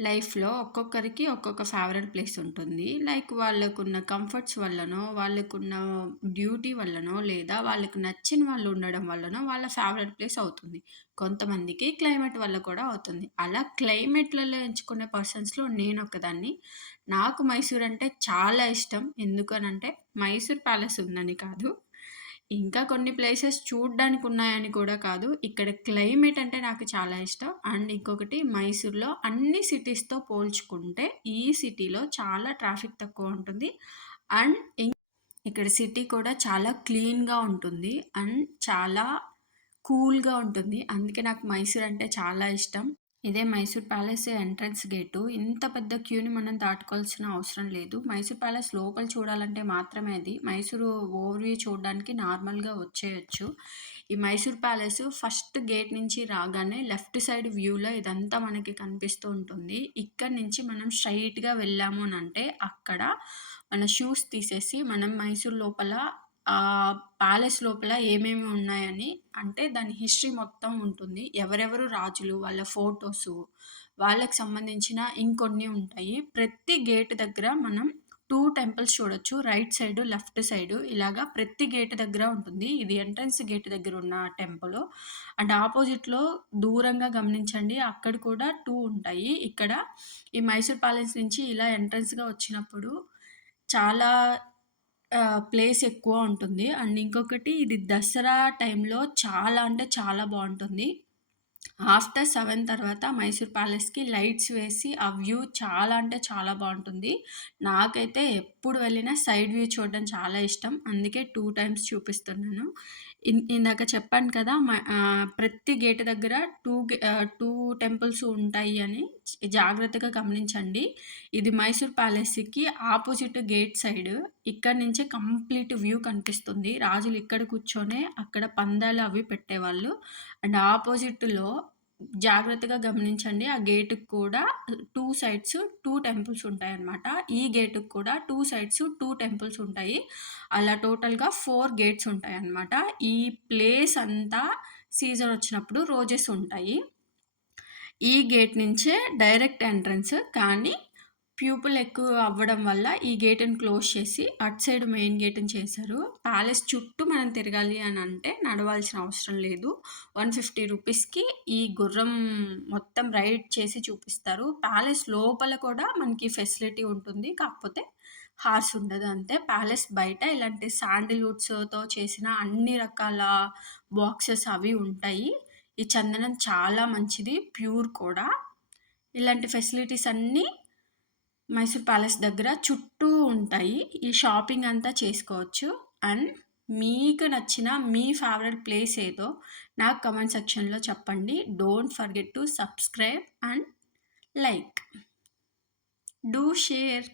లైఫ్‌లో ఒక్కొక్కరికి ఒక్కొక్క ఫేవరెట్ ప్లేస్ ఉంటుంది. లైక్ వాళ్ళకున్న కంఫర్ట్స్ వల్లనో, వాళ్ళకున్న డ్యూటీ వల్లనో, లేదా వాళ్ళకి నచ్చిన వాళ్ళు ఉండడం వల్లనో వాళ్ళ ఫేవరెట్ ప్లేస్ అవుతుంది. కొంతమందికి క్లైమేట్ వల్ల కూడా అవుతుంది. అలా క్లైమేట్‌లలో ఎంచుకునే పర్సన్స్‌లో నేనొకదాన్ని. నాకు మైసూర్ అంటే చాలా ఇష్టం. ఎందుకనంటే మైసూర్ ప్యాలెస్ ఉందని కాదు. ఇంకా కొన్ని ప్లేసెస్ చూడ్డానికున్నాయని కూడా కాదు. ఇక్కడ క్లైమేట్ అంటే నాకు చాలా ఇష్టం. అండ్ ఇంకొకటి మైసూర్‌లో అన్ని సిటీస్‌తో పోల్చుకుంటే ఈ సిటీలో చాలా ట్రాఫిక్ తక్కువ ఉంటుంది. అండ్ ఇక్కడ సిటీ కూడా చాలా క్లీన్‌గా ఉంటుంది. అండ్ చాలా కూల్‌గా ఉంటుంది. అందుకే నాకు మైసూర్ అంటే చాలా ఇష్టం. ఇదే మైసూర్ ప్యాలెస్ ఎంట్రన్స్ గేటు. ఇంత పెద్ద క్యూని మనం దాటుకోవాల్సిన అవసరం లేదు. మైసూర్ ప్యాలెస్ లోపల చూడాలంటే మాత్రమే అది. మైసూరు ఓవర్‌వ్యూ చూడడానికి నార్మల్‌గా వచ్చేయొచ్చు. ఈ మైసూర్ ప్యాలెస్ ఫస్ట్ గేట్ నుంచి రాగానే లెఫ్ట్ సైడ్ వ్యూలో ఇదంతా మనకి కనిపిస్తూ ఉంటుంది. ఇక్కడి నుంచి మనం స్ట్రెయిట్‌గా వెళ్ళాము అనంటే అక్కడ మన షూస్ తీసేసి మనం మైసూర్ లోపల ప్యాలెస్ లోపల ఏమేమి ఉన్నాయని అంటే దాని హిస్టరీ మొత్తం ఉంటుంది. ఎవరెవరు రాజులు, వాళ్ళ ఫోటోసు, వాళ్ళకి సంబంధించిన ఇంకొన్ని ఉంటాయి. ప్రతి గేట్ దగ్గర మనం 2 టెంపుల్స్ చూడొచ్చు. రైట్ సైడు, లెఫ్ట్ సైడు ఇలాగా ప్రతి గేట్ దగ్గర ఉంటుంది. ఇది ఎంట్రన్స్ గేట్ దగ్గర ఉన్న టెంపులు. అండ్ ఆపోజిట్‌లో దూరంగా గమనించండి అక్కడ కూడా 2 ఉంటాయి. ఇక్కడ ఈ మైసూర్ ప్యాలెస్ నుంచి ఇలా ఎంట్రన్స్‌గా వచ్చినప్పుడు చాలా ప్లేస్ ఎక్కువ ఉంటుంది. అండ్ ఇంకొకటి ఇది దసరా టైంలో చాలా అంటే చాలా బావుంటుంది. ఆఫ్టర్ 7 తర్వాత మైసూర్ ప్యాలెస్‌కి లైట్స్ వేసి ఆ వ్యూ చాలా అంటే చాలా బావుంటుంది. నాకైతే ఎప్పుడు వెళ్ళినా సైడ్ వ్యూ చూడడం చాలా ఇష్టం. అందుకే 2 టైమ్స్ చూపిస్తున్నాను. ఇందాక చెప్పాను కదా! ప్రతి గేట్ దగ్గర 2 టెంపుల్స్ ఉంటాయి అని జాగ్రత్తగా గమనించండి. ఇది మైసూర్ ప్యాలెస్‌కి ఆపోజిట్ గేట్ సైడ్. ఇక్కడి నుంచే కంప్లీట్ వ్యూ కనిపిస్తుంది. రాజులు ఇక్కడ కూర్చొనే అక్కడ పందాలు అవి పెట్టేవాళ్ళు. అండ్ ఆపోజిట్‌లో జాగ్రత్తగా గమనించండి. ఆ గేట్‌కి కూడా 2 సైడ్స్ 2 టెంపుల్స్ ఉంటాయన్నమాట. ఈ గేట్‌కి కూడా 2 సైడ్స్ 2 టెంపుల్స్ ఉంటాయి. అలా టోటల్‌గా 4 గేట్స్ ఉంటాయన్నమాట. ఈ ప్లేస్ అంతా సీజన్ వచ్చినప్పుడు రోజెస్ ఉంటాయి. ఈ గేట్ నుంచే డైరెక్ట్ ఎంట్రన్స్. కానీ పీపుల్ ఎక్కువ అవ్వడం వల్ల ఈ గేట్‌ని క్లోజ్ చేసి అటు సైడ్ మెయిన్ గేట్‌ని చేశారు. ప్యాలెస్ చుట్టూ మనం తిరగాలి అనంటే నడవాల్సిన అవసరం లేదు. 150 రూపీస్‌కి ఈ గుర్రం మొత్తం రైడ్ చేసి చూపిస్తారు. ప్యాలెస్ లోపల కూడా మనకి ఫెసిలిటీ ఉంటుంది. కాకపోతే హార్స్ ఉండదు అంతే. ప్యాలెస్ బయట ఇలాంటి శాండిల్‌వుడ్స్‌తో చేసిన అన్ని రకాల బాక్సెస్ అవి ఉంటాయి. ఈ చందనం చాలా మంచిది. ప్యూర్ కూడా. ఇలాంటి ఫెసిలిటీస్ అన్నీ మైసూర్ ప్యాలెస్ దగ్గర చుట్టూ ఉంటాయి. ఈ షాపింగ్ అంతా చేసుకోవచ్చు. అండ్ మీకు నచ్చిన మీ ఫేవరెట్ ప్లేస్ ఏదో నాకు కామెంట్ సెక్షన్‌లో చెప్పండి. Don't forget to subscribe and like. Do share.